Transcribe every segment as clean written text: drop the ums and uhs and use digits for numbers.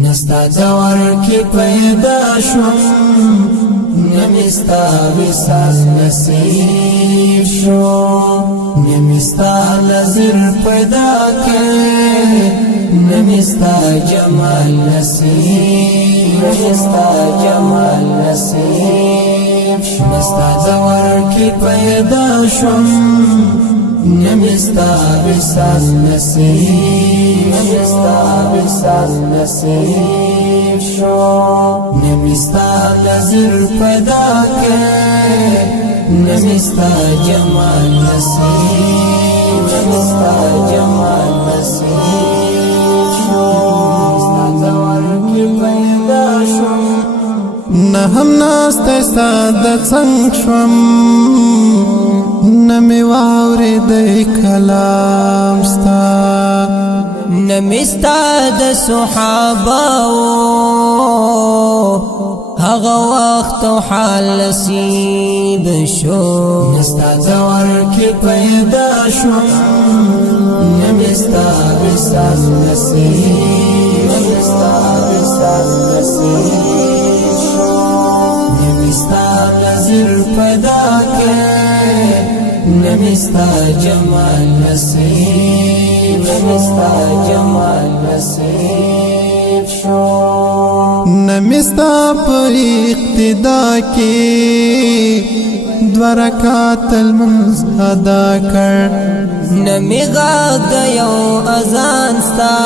نستا دور کی پیدا شم نمیستا وصال نصیب شو نمیستا نظر پیدا که نمیستا جمال نصیب نمیستا جمال نصیب شو نستا دور کی پیدا شم نمیستا وصال نصیب نمیستا وصال نصیب شو نمیستا نظر پیدا که نمیستا جمال نصیب نمیستا جمال نصیب شو نمیستا دور کی پیدا شم نه هم ناسته ستا د څنګ شوم نمی واوری دی کلام ستا نمی ستا د صحاباو هغه وخت و حال نصیب شو نستا دور کی پیدا شم نمیستا وصال نصیب نمیستا وصال نصیب شو نمیستا نظر پیدا که نمیستا جمال نصیب نمیستا جمال نصیب شو نمیستا پر اقتدا کی دو رکعت المنز ادا کر نمی غاگ د یو اذان ستا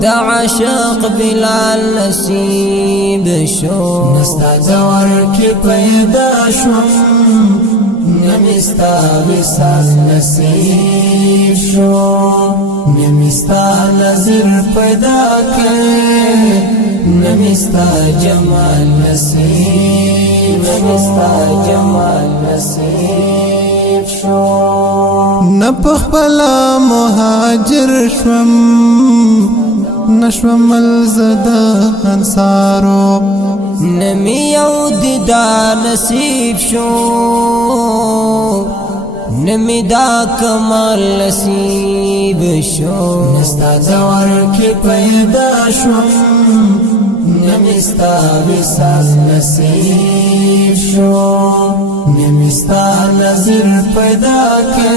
د عاشق بلال نصیب شو نستا دور کی پیدا شم نمیستا وصال نصیب شو نمیستا نظر پیدا که نمیستا جمال نصیب نمیستا جمال نصیب شو نپخپلا مهاجر شوم نشوم الزد انصارو نمی یو دیدار نصیب شو نمی دا کمال نصیب شو نستا دور کی پیدا شم نمیستا وصال نصیب شو نمیستا نظر پیدا که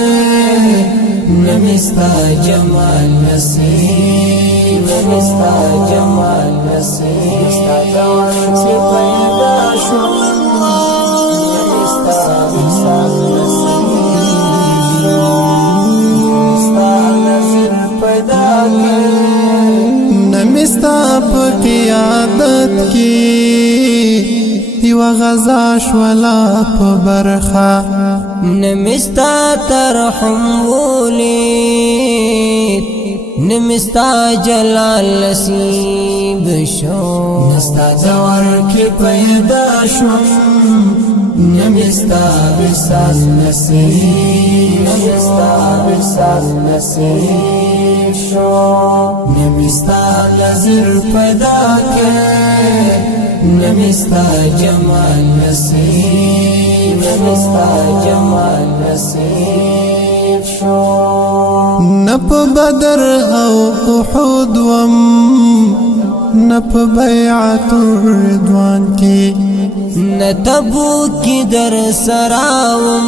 نمیستا جمال نصیب نمیستا جمال نصیب نستا دور کی پیدا شم نمیستا وصال نصیب نمیستا نظر پیدا که نمیستا په قیادت کی یو غزا شولا په برخه نمیستا ترحم ولید نمیستا جلال نصیب شو نستا دور کی پیدا شم نمیستا وصال نصیب نمیستا وصال نصیب شو نمیستا نظر پیدا که نمیستا جمال نصیب نمیستا جمال نصیب شو نپ بدر او احد وم نپ بیعت رضوان کی نتبو کی در سراوم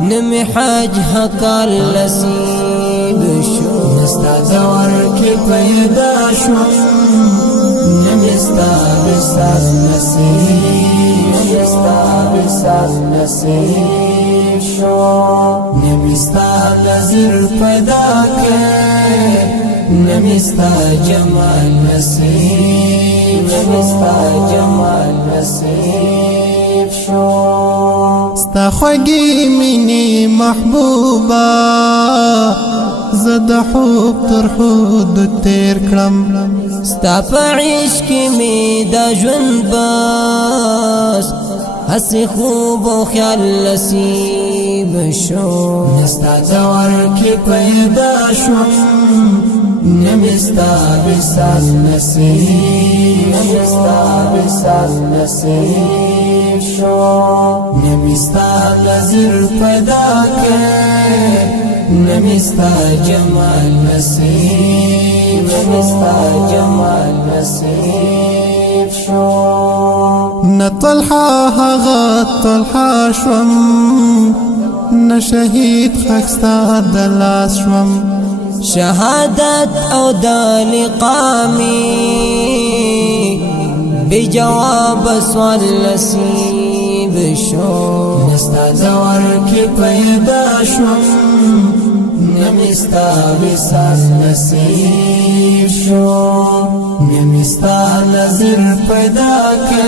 نمی حج حقال نصیب شو نستا دور کی پیدا شم نمیستا وصال نصیب نمیستا وصال نصیب شو نمیستا نظر پیدا که نمیستا جمال نصیب نمیستا جمال نصیب شو ستا خوږی مینی محبوبا زد حب تر حد تیر کړم ستا په عشق می د ژوند بس هسې خوب او خیال نصیب شو نستا دور کی پیدا شم نمیستا وصال نصیب نمیستا وصال نصیب شو نمیستا نظر پیدا که نمیستا جمال نصیب نمستا جمال نصیب شو نطلحه هغه طلحه شوم نشهید خکستا دلاس شوم شهادت او د لقامي بجواب سوال نصیب شو نستا دور کی پیدا شوم نمستا وصال نصیب شو نمستا نظر پیدا که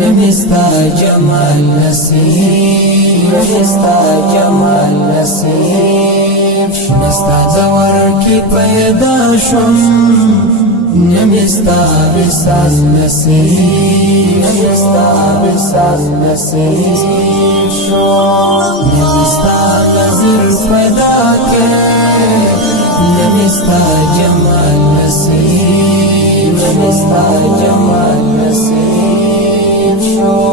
نمستا جمال نصیب نمستا جمال نصیب شو نستا دور کی پیدا شوم نمستا وصال نصیب نمستا وصال نصیب شو نمستا نظر پیدا که نمستا جمال نصیب نمستا جمال نصیب شو